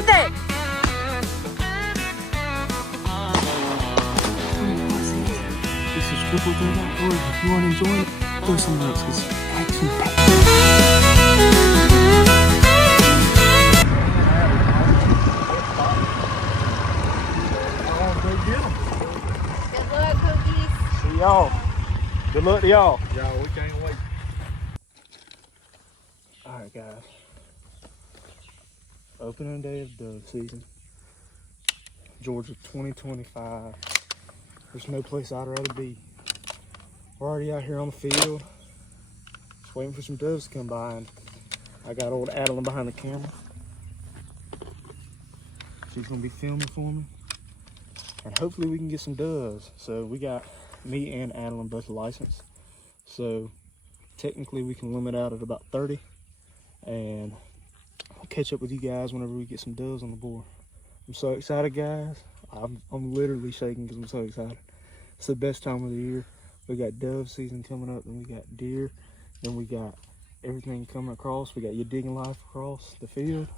Ethan! This is Triple Threat Outdoors. If you want to enjoy it, go somewhere else because it's action-packed. Good luck, cookies. See y'all. Good luck to y'all. Y'all, we can't wait. Alright guys. Opening day of dove season. Georgia 2025. There's no place I'd rather be. We're already out here on the field. Just waiting for some doves to come by, and I got old Adeline behind the camera. She's gonna be filming for me. And hopefully we can get some doves. So we got me and Adeline both licensed. So technically we can limit out at about 30. And I'll catch up with you guys whenever we get some doves on the board. I'm so excited, guys. I'm literally shaking because I'm so excited. It's the best time of the year. We got dove season coming up, and we got deer, then we got everything coming across. We got your digging life across the field.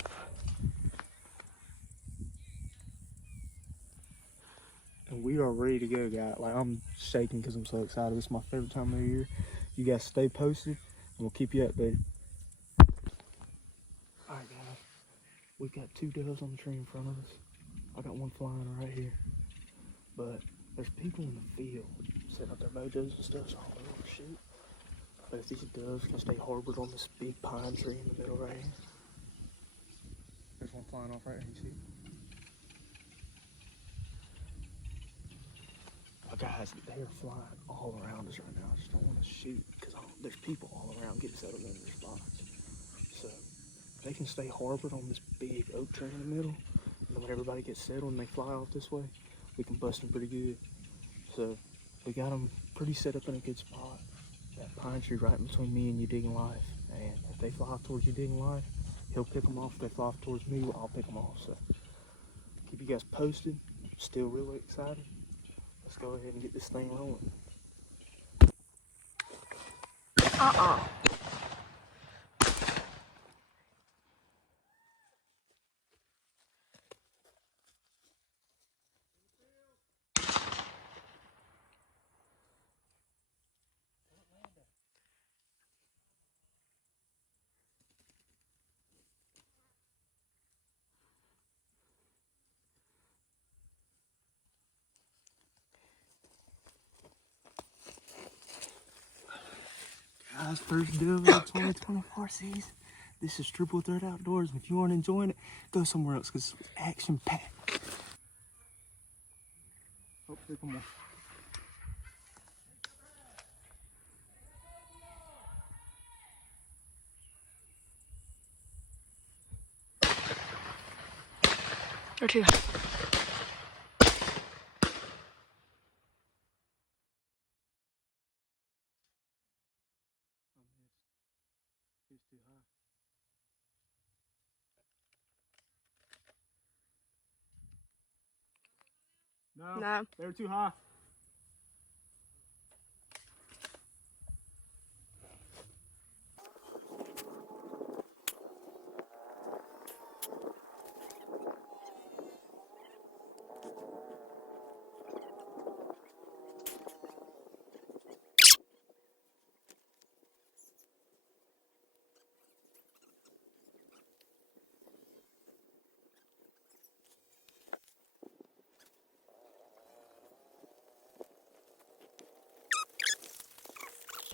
And we are ready to go, guys. Like, I'm shaking because I'm so excited. It's my favorite time of the year. You guys stay posted, and we'll keep you updated. All right, guys. We've got 2 doves on the tree in front of us. I got one flying right here. But there's people in the field setting up their mojos and stuff, so I don't know where to shoot. But if these doves can stay harbored on this big pine tree in the middle right here. There's one flying off right here, you see? But guys, they are flying all around us right now. I just don't want to shoot because there's people all around getting settled in their spots. So if they can stay harbored on this big oak tree in the middle, and then when everybody gets settled and they fly off this way, we can bust them pretty good. So we got them pretty set up in a good spot. That pine tree right in between me and you digging life. And if they fly off towards you digging life, he'll pick them off. If they fly off towards me, I'll pick them off. So keep you guys posted. Still really excited. Let's go ahead and get this thing rolling. Guys, first dove of the 2024 season. This is Triple Threat Outdoors, and if you aren't enjoying it, go somewhere else because it's action-packed. Oh, here come more. Or 2. It's too high. No, they were too high.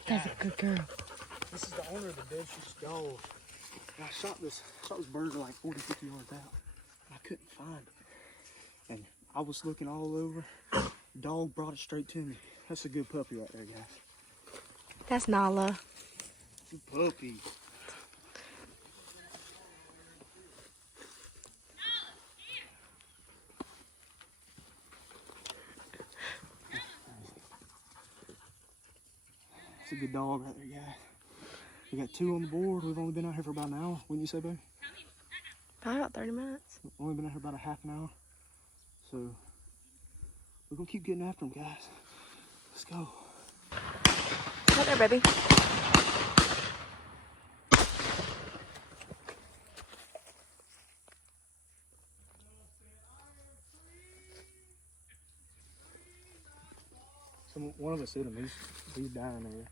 That's a good girl. This is the owner of the Dead Shoot's dog. And I shot this bird like 40, 50 yards out. And I couldn't find it. And I was looking all over. Dog brought it straight to me. That's a good puppy right there, guys. That's Nala. Good puppy. It's a good dog right there, guys. We got 2 on the board. We've only been out here for about an hour, wouldn't you say, babe? Probably about 30 minutes. We've only been out here about a half an hour. So we're gonna keep getting after them, guys. Let's go. Right there, baby. One of us hit him. He's dying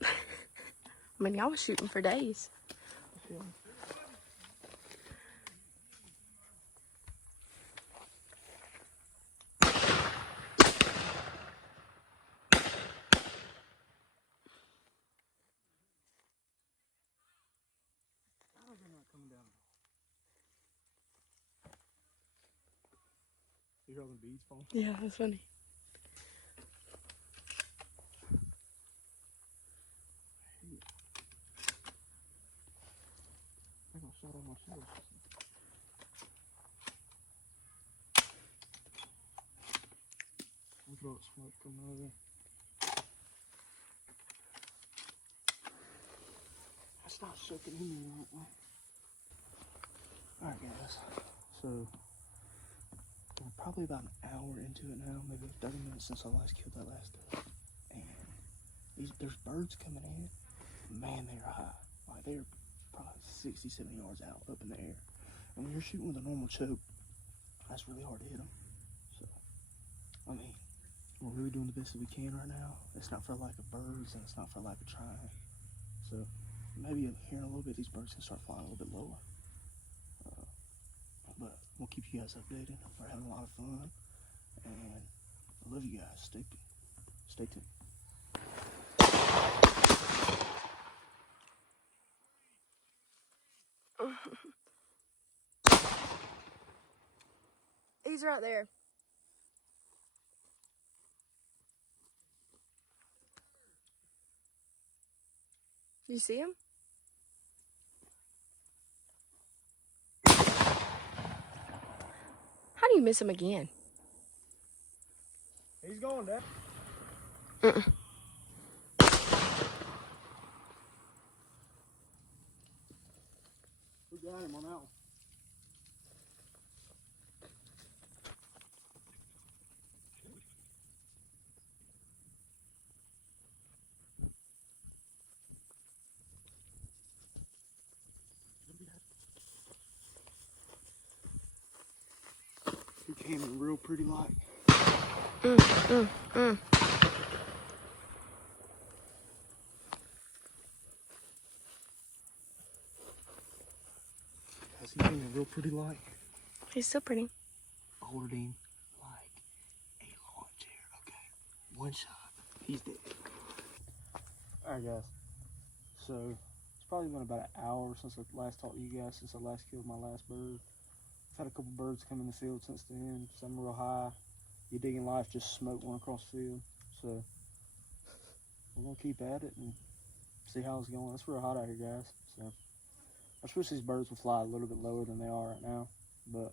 there. I mean, y'all was shooting for days. Yeah. How is it not coming down? You hear all the beads falling? Yeah, that's funny. I think I shot all my shells. Look at all the smoke coming out of there. That's not soaking in there right now. Alright guys, so we're probably about an hour into it now, maybe 30 minutes since I last killed that last dude. And there's birds coming in. Man, they are high. Like they're probably 60, 70 yards out up in the air. And when you're shooting with a normal choke, that's really hard to hit them. So, I mean, we're really doing the best that we can right now. It's not for lack of birds and it's not for lack of trying. So maybe here in a little bit, these birds can start flying a little bit lower. But we'll keep you guys updated. We're having a lot of fun. And I love you guys. Stay tuned. He's right there. You see him? How do you miss him again? He's going down. We got him on that one. He came in real pretty light. He came in real pretty light. He's still pretty. Ordered him like a lawn chair. Okay, one shot, he's dead. Alright guys, so it's probably been about an hour since I last talked to you guys, since I last killed my last bird. I've had a couple birds come in the field since then, some real high. You Digging Life just smoked one across the field. So we're gonna keep at it and see how it's going. It's real hot out here, guys. So I just wish these birds would fly a little bit lower than they are right now. But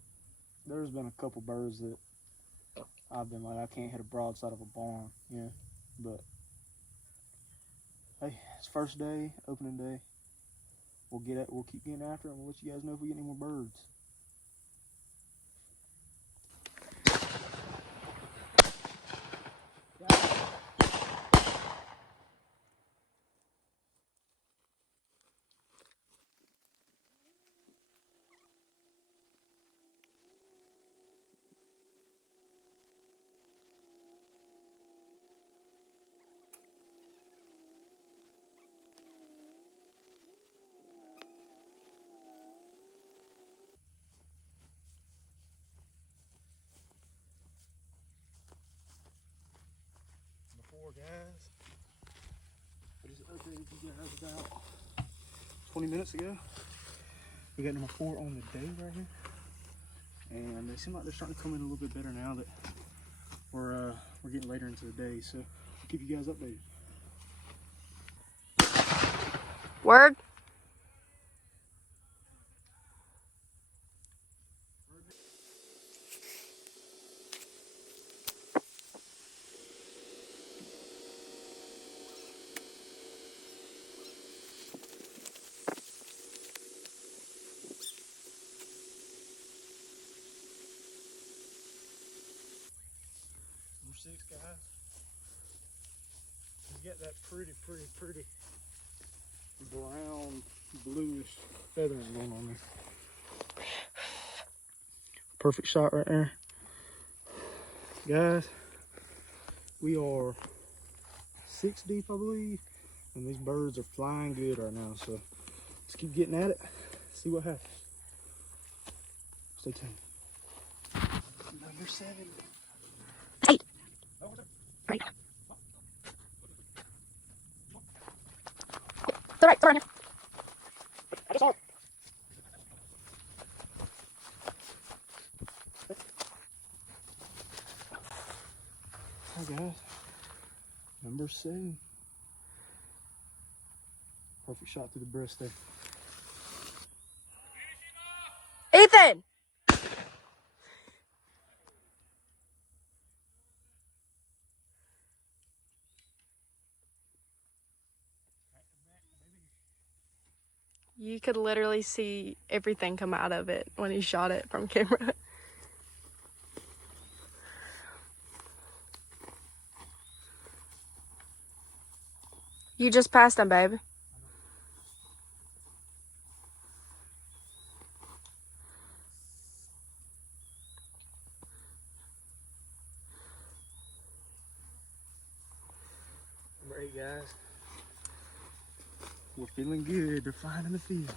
there's been a couple birds that I've been like, I can't hit a broadside of a barn, yeah. But hey, it's first day, opening day. We'll keep getting after it, and we'll let you guys know if we get any more birds. Before, guys, I just updated you guys about 20 minutes ago. We got number 4 on the day right here. And they seem like they're starting to come in a little bit better now that we're getting later into the day. So I'll keep you guys updated. Word. Number 6, guys. You get that pretty brown, bluish feathering going on there. Perfect shot right there. Guys, We are 6 deep, I believe, and these birds are flying good right now. So let's keep getting at it, see what happens. Stay tuned. Number 7. 8. Right. They're right here. I just saw it. Hi guys, number 7. Perfect shot through the breast there. Ethan! You could literally see everything come out of it when he shot it from camera. You just passed him, baby. Number 8, guys. We're feeling good. They're flying in the field.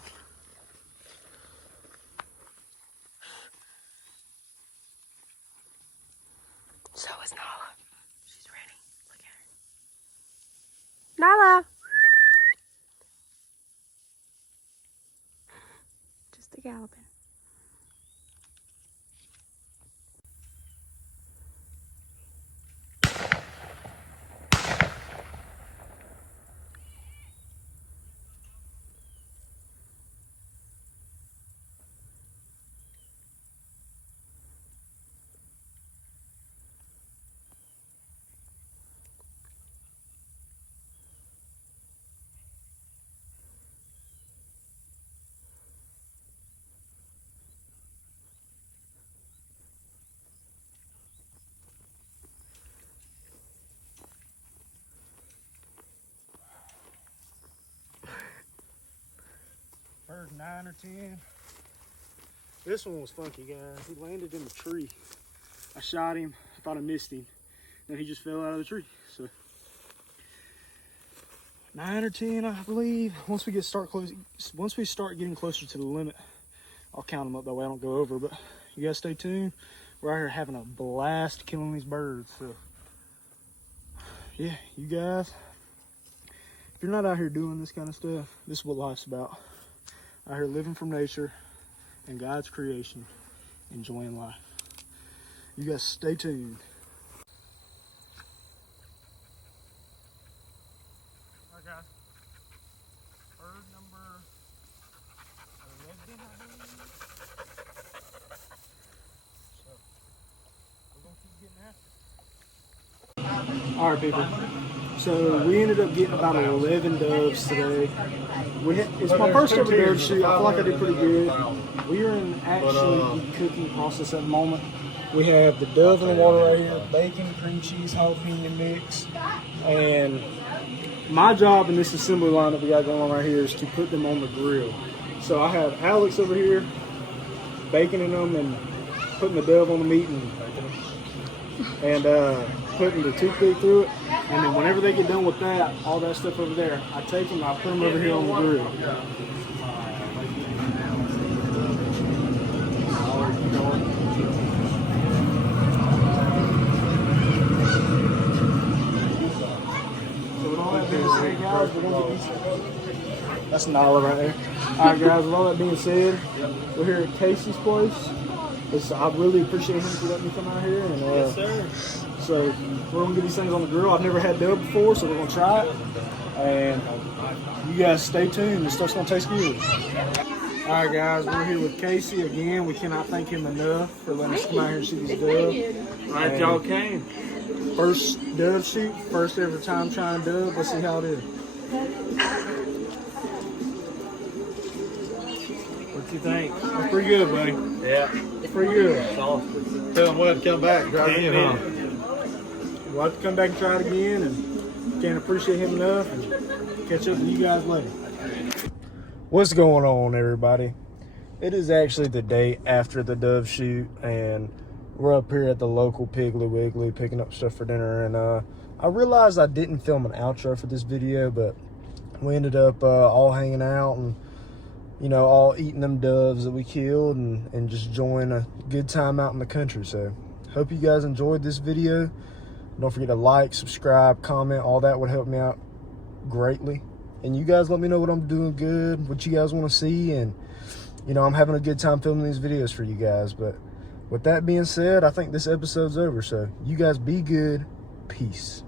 So is Nala. She's ready. Look at her. Nala! Just a galloping. Bird 9 or 10. This one was funky, guys. He landed in the tree. I shot him. I thought I missed him. Then he just fell out of the tree. So 9 or 10, I believe. Once we start getting closer to the limit, I'll count them up. That way I don't go over. But you guys stay tuned. We're out here having a blast killing these birds. So yeah, you guys, if you're not out here doing this kind of stuff, this is what life's about. Out here living from nature and God's creation, enjoying life. You guys stay tuned. Alright guys, bird number 11, I believe. So, we're going to keep getting after it. Alright people, so we ended up getting about 11 doves today. It's my first ever dove shoot. I feel like I did pretty good. We are in actually the cooking process at the moment. We have the dove in the water right here, bacon, cream cheese, jalapeno mix, and my job in this assembly line that we got going on right here is to put them on the grill. So I have Alex over here baconing them and putting the dove on the meat and putting the toothpick through it. And then whenever they get done with that, all that stuff over there, I take them and I put them over here on the grill. So with all that being said, guys, we're going to get that's Nala right there. Alright guys, with all that being said, we're here at Casey's place. I really appreciate him for letting me come out here. And, yes, sir. So we're going to get these things on the grill. I've never had dove before, so we're going to try it. And you guys stay tuned. This stuff's going to taste good. Alright guys, we're here with Casey again. We cannot thank him enough for letting us come out here and shoot these doves. Right, y'all came. First dove shoot, first ever time trying dove. Let's see how it is. What you think? It's pretty good, buddy. Yeah. It's pretty good. It's awesome. Tell them we'll have to come back and try it again, huh? We'll have to come back and try it again, and can't appreciate him enough, and catch up with you guys later. What's going on, everybody? It is actually the day after the dove shoot, and We're up here at the local Piggly Wiggly picking up stuff for dinner, and I realized I didn't film an outro for this video, but we ended up all hanging out and, you know, all eating them doves that we killed and just enjoying a good time out in the country. So hope you guys enjoyed this video. Don't forget to like, subscribe, comment. All that would help me out greatly. And you guys let me know what I'm doing good, what you guys want to see, and, you know, I'm having a good time filming these videos for you guys. But with that being said, I think this episode's over. So you guys be good. Peace.